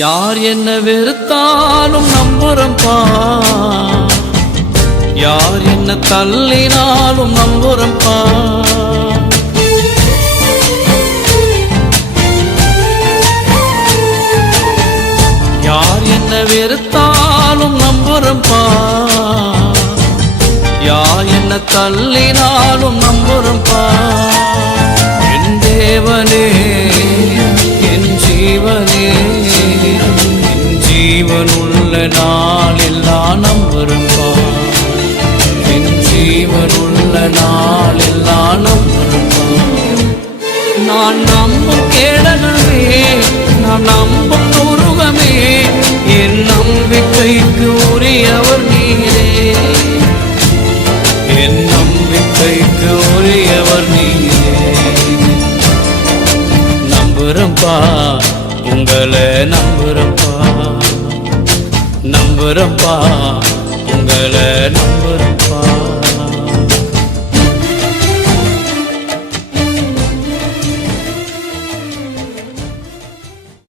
யார் என்ன வெறுத்தாலும் நம்புறம்பா, யார் என்ன தள்ளினாலும் நம்புறம்பா. யார் என்ன வெறுத்தாலும் நம்புறம்பா, யார் என்ன தள்ளினாலும் நம்புறம்பா. என் தேவனே என் ஜீவனே, என் ஜீவனுள்ள நாளெல்லாம் நம்புறம்பா, என் ஜீவனுள்ள நாளெல்லாம் நம்புறம்பா. நான் நம்பும் கேடகமே, நான் நம்பும் உருவமே, என் நம்பிக்கைக்கு உரியவர் நீரே, என் நம்பிக்கைக்கு உரியவர் நீரே. நம்புறம்பா உங்களை நம்புறம்பா, நம்புறம்பா உங்களை நம்புறம்பா.